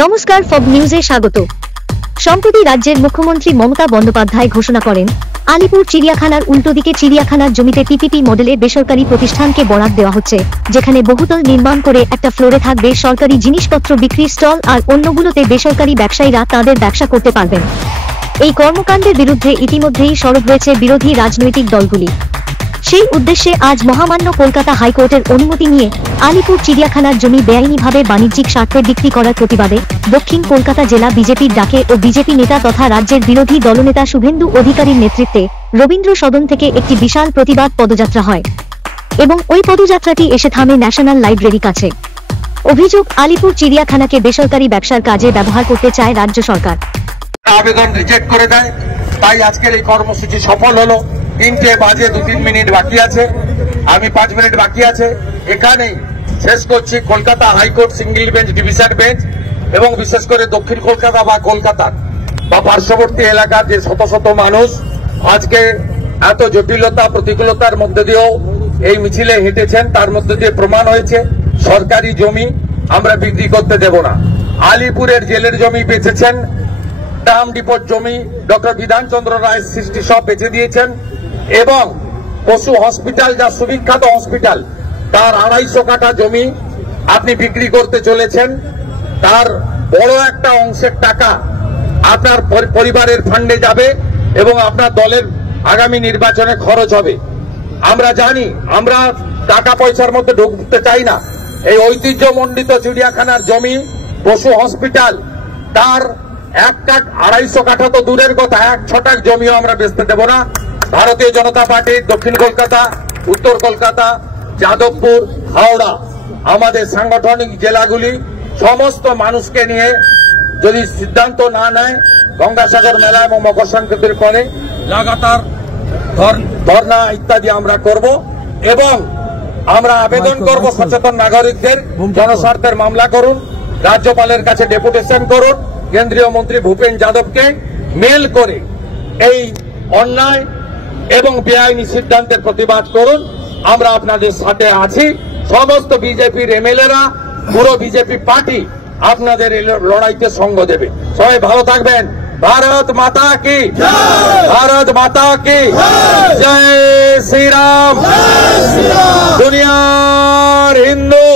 নমস্কার, ফব নিউজে স্বাগত। সম্প্রতি রাজ্যের মুখ্যমন্ত্রী মমতা বন্দ্যোপাধ্যায় ঘোষণা করেন, আলিপুর চিড়িয়াখানার উল্টো দিকে চিড়িয়াখানার জমিতে পিপিপি মডেলে বেসরকারি প্রতিষ্ঠানকে বরাদ দেওয়া হচ্ছে, যেখানে বহুতল নির্মাণ করে একটা ফ্লোরে থাকবে সরকারি জিনিসপত্র বিক্রির স্টল আর অন্যগুলোতে বেসরকারি ব্যবসায়ীরা তাদের ব্যবসা করতে পারবেন। এই কর্মকাণ্ডের বিরুদ্ধে ইতিমধ্যেই সরব হয়েছে বিরোধী রাজনৈতিক দলগুলি। সেই উদ্দেশ্যে আজ মহামান্য কলকাতা হাইকোর্টের অনুমতি নিয়ে আলিপুর চিড়িয়াখানার জমি বেআইনিভাবে বাণিজ্যিক স্বার্থে বিক্রি করার প্রতিবাদে দক্ষিণ কলকাতা জেলা বিজেপির ডাকে ও বিজেপি নেতা তথা রাজ্যের বিরোধী দলনেতা শুভেন্দু অধিকারীর নেতৃত্বে রবীন্দ্র সদন থেকে একটি বিশাল প্রতিবাদ পদযাত্রা হয় এবং ওই পদযাত্রাটি এসে থামে ন্যাশনাল লাইব্রেরির কাছে। অভিযোগ, আলিপুর চিড়িয়াখানাকে বেসরকারি ব্যবসার কাজে ব্যবহার করতে চায় রাজ্য সরকার। আবেদন রিজেক্ট করে দেয়, তাই আজকের এই কর্মসূচি সফল হলো। 3টে বাজে 2-3 মিনিট বাকি আছে, আমি 5 মিনিট বাকি আছে, এখানেই শেষ করছি। Kolkata high court single bench, division bench এবং বিশেষ করে দক্ষিণ কলকাতা বা কলকাতার বা পার্শ্ববর্তী এলাকার যে শত শত মানুষ আজকে এত জটিলতা প্রতিকূলতার মধ্যে দিয়েও এই মিছিলে হেঁটেছেন, তার মধ্যে দিয়ে প্রমাণ হয়েছে সরকারি জমি আমরা বিক্রি করতে দেব না। আলিপুরের জেলের জমি বেচেছেন, ডাম ডিপোর জমি ডক্টর বিধানচন্দ্র রায় সৃষ্টি সব বেচে দিয়েছেন এবং পশু হসপিটাল, যা সুবিখ্যাত হসপিটাল, তার 250 কাঠা জমি আপনি বিক্রি করতে চলেছেন। তার বড় একটা অংশের টাকা আপনার পরিবারের ফান্ডে যাবে এবং আপনার দলের আগামী নির্বাচনে খরচ হবে। আমরা জানি, আমরা টাকা পয়সার মধ্যে ঢুকতে চাই না। এই ঐতিহ্যমণ্ডিত চিড়িয়াখানার জমি, পশু হসপিটাল, তার 250 কাঠা তো দূরের কথা, 1 ছটাক জমিও আমরা বেচতে দেব না। ভারতীয় জনতা পার্টি দক্ষিণ কলকাতা, উত্তর কলকাতা, যাদবপুর, হাওড়া, আমাদের সাংগঠনিক জেলাগুলি সমস্ত মানুষকে নিয়ে যদি সিদ্ধান্ত না নেয়, গঙ্গাসাগর মেলা এবং মকর সংক্রান্তির পরে লাগাতার ধর্ণা ইত্যাদি আমরা করব এবং আমরা আবেদন করব সচেতন নাগরিকদের, জনস্বার্থের মামলা করুন, রাজ্যপালের কাছে ডেপুটেশন করুন, কেন্দ্রীয় মন্ত্রী ভূপেন যাদবকে মেল করে এই অন্যায় এবং বেআইনি সিদ্ধান্তের প্রতিবাদ করুন। আমরা আপনাদের সাথে আছি। সমস্ত বিজেপির এমএলএরা, পুরো বিজেপি পার্টি আপনাদের এই লড়াইতে সঙ্গ দেবে। সবাই ভালো থাকবেন। ভারত মাতা কি জয়, ভারত মাতা কি জয়, শ্রীরাম, দুনিয়ার হিন্দু।